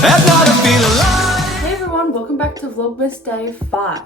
at night I feel alive. Hey everyone, welcome back to Vlogmas Day 5.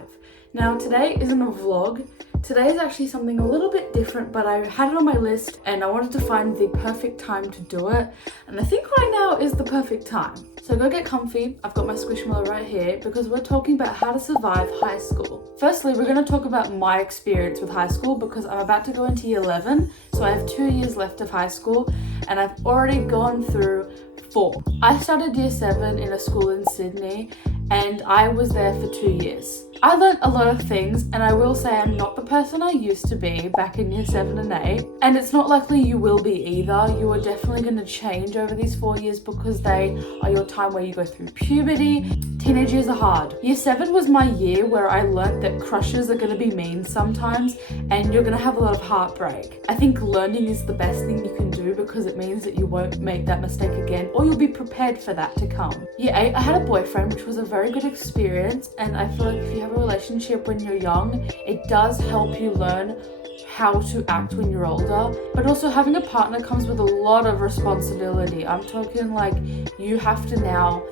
Now today isn't a vlog. Today is actually something a little bit different, but I had it on my list and I wanted to find the perfect time to do it. And I think right now is the perfect time. So go get comfy. I've got my Squishmallow right here because we're talking about how to survive high school. Firstly, we're going to talk about my experience with high school because I'm about to go into year 11. So I have 2 years left of high school and I've already gone through 4. I started year 7 in a school in Sydney and I was there for 2 years. I learned a lot of things and I will say I'm not the person I used to be back in year 7 and 8, and it's not likely you will be either. You are definitely going to change over these 4 years because they are your time where you go through puberty. Teenage years are hard. Year 7 was my year where I learned that crushes are going to be mean sometimes and you're going to have a lot of heartbreak. I think learning is the best thing you can do because it means that you won't make that mistake again, or you'll be prepared for that to come. Year 8, I had a boyfriend, which was a very good experience, and I feel like if you have a relationship when you're young, it does help you learn how to act when you're older. But also having a partner comes with a lot of responsibility. I'm talking like you have to now,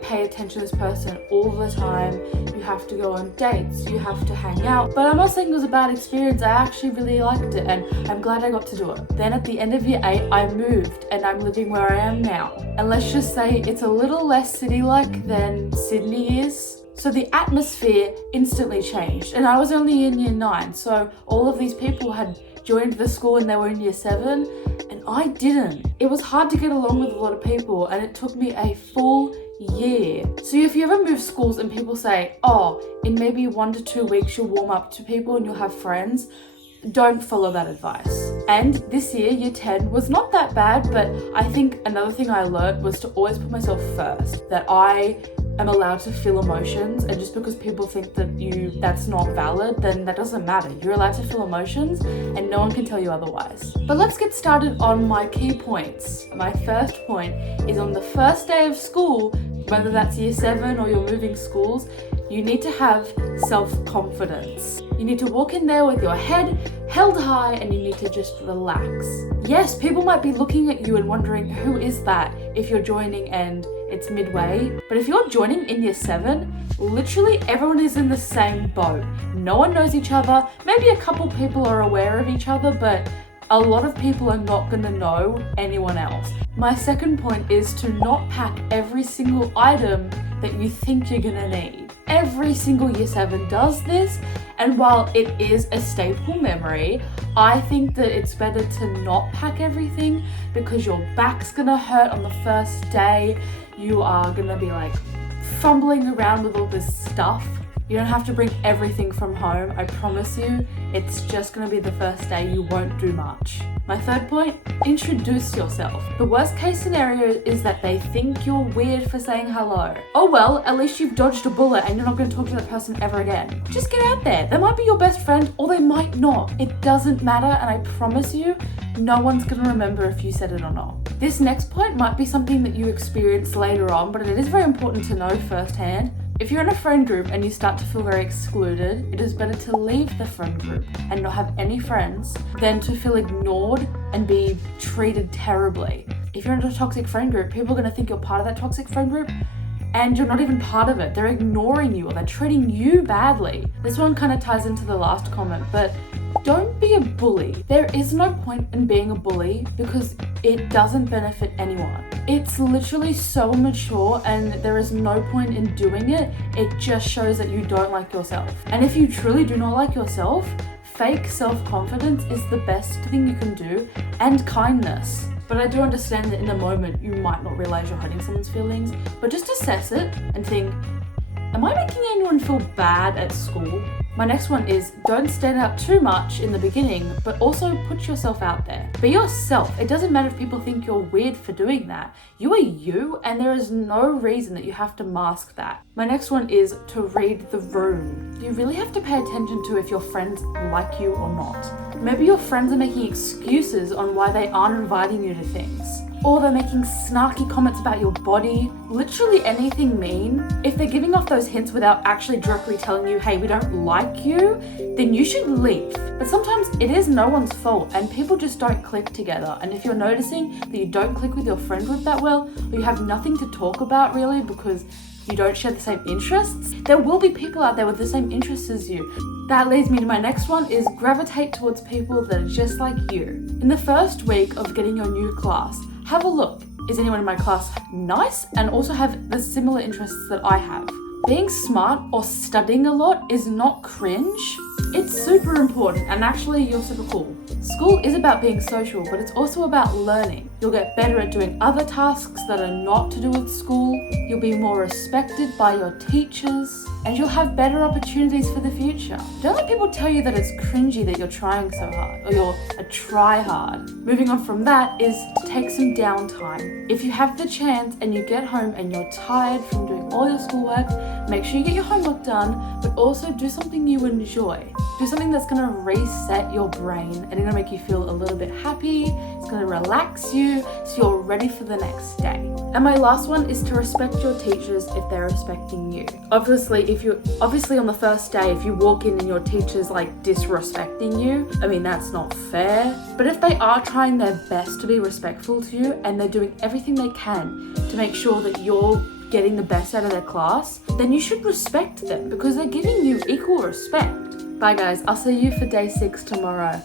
pay attention to this person all the time. You have to go on dates, you have to hang out. But I'm not saying it was a bad experience. I actually really liked it and I'm glad I got to do it. Then at the end of year 8, I moved and I'm living where I am now. And let's just say it's a little less city-like than Sydney is. So the atmosphere instantly changed, and I was only in year 9, so all of these people had joined the school and they were in year 7, and I didn't. It was hard to get along with a lot of people, and it took me a full year. So if you ever move schools and people say, oh, in maybe 1 to 2 weeks you'll warm up to people and you'll have friends, don't follow that advice. And this year, year 10, was not that bad, but I think another thing I learned was to always put myself first, that I am allowed to feel emotions, and just because people think that that's not valid, then that doesn't matter. You're allowed to feel emotions and no one can tell you otherwise. But let's get started on my key points. My first point is on the first day of school, whether that's year 7 or you're moving schools, you need to have self-confidence. You need to walk in there with your head held high and you need to just relax. Yes, people might be looking at you and wondering who is that if you're joining and it's midway. But if you're joining in year 7, literally everyone is in the same boat. No one knows each other. Maybe a couple people are aware of each other, but a lot of people are not going to know anyone else. My second point is to not pack every single item that you think you're going to need. Every single year 7 does this, and while it is a staple memory, I think that it's better to not pack everything because your back's gonna hurt on the first day. You are gonna be like fumbling around with all this stuff. You don't have to bring everything from home, I promise you. It's just gonna be the first day, you won't do much. My third point, introduce yourself. The worst case scenario is that they think you're weird for saying hello. Oh well, at least you've dodged a bullet and you're not gonna talk to that person ever again. Just get out there. They might be your best friend or they might not. It doesn't matter, and I promise you, no one's gonna remember if you said it or not. This next point might be something that you experience later on, but it is very important to know firsthand. If you're in a friend group and you start to feel very excluded, it is better to leave the friend group and not have any friends than to feel ignored and be treated terribly. If you're in a toxic friend group, people are going to think you're part of that toxic friend group and you're not even part of it. They're ignoring you or they're treating you badly. This one kind of ties into the last comment, but don't be a bully. There is no point in being a bully because it doesn't benefit anyone. It's literally so immature and there is no point in doing it. It just shows that you don't like yourself. And if you truly do not like yourself, fake self-confidence is the best thing you can do, and kindness. But I do understand that in the moment you might not realize you're hurting someone's feelings, but just assess it and think, am I making anyone feel bad at school? My next one is don't stand out too much in the beginning, but also put yourself out there. Be yourself. It doesn't matter if people think you're weird for doing that. You are you, and there is no reason that you have to mask that. My next one is to read the room. You really have to pay attention to if your friends like you or not. Maybe your friends are making excuses on why they aren't inviting you to things. or they're making snarky comments about your body, literally anything mean. If they're giving off those hints without actually directly telling you, hey, we don't like you, then you should leave. But sometimes it is no one's fault and people just don't click together. And if you're noticing that you don't click with your friend group that well, or you have nothing to talk about really because you don't share the same interests, there will be people out there with the same interests as you. That leads me to my next one, is gravitate towards people that are just like you. In the first week of getting your new class, have a look. Is anyone in my class nice and also have the similar interests that I have? Being smart or studying a lot is not cringe. It's super important and actually you're super cool. School is about being social, but it's also about learning. You'll get better at doing other tasks that are not to do with school. You'll be more respected by your teachers and you'll have better opportunities for the future. Don't let people tell you that it's cringy that you're trying so hard or you're a try hard. Moving on from that is to take some downtime. If you have the chance and you get home and you're tired from doing all your schoolwork, make sure you get your homework done, but also do something you enjoy. Do something that's gonna reset your brain and it's gonna make you feel a little bit happy. It's gonna relax you so you're ready for the next day. And my last one is to respect your teachers if they're respecting you. Obviously on the first day, if you walk in and your teacher's like disrespecting you, I mean, that's not fair. But if they are trying their best to be respectful to you and they're doing everything they can to make sure that you're getting the best out of their class, then you should respect them because they're giving you equal respect. Bye guys, I'll see you for day 6 tomorrow.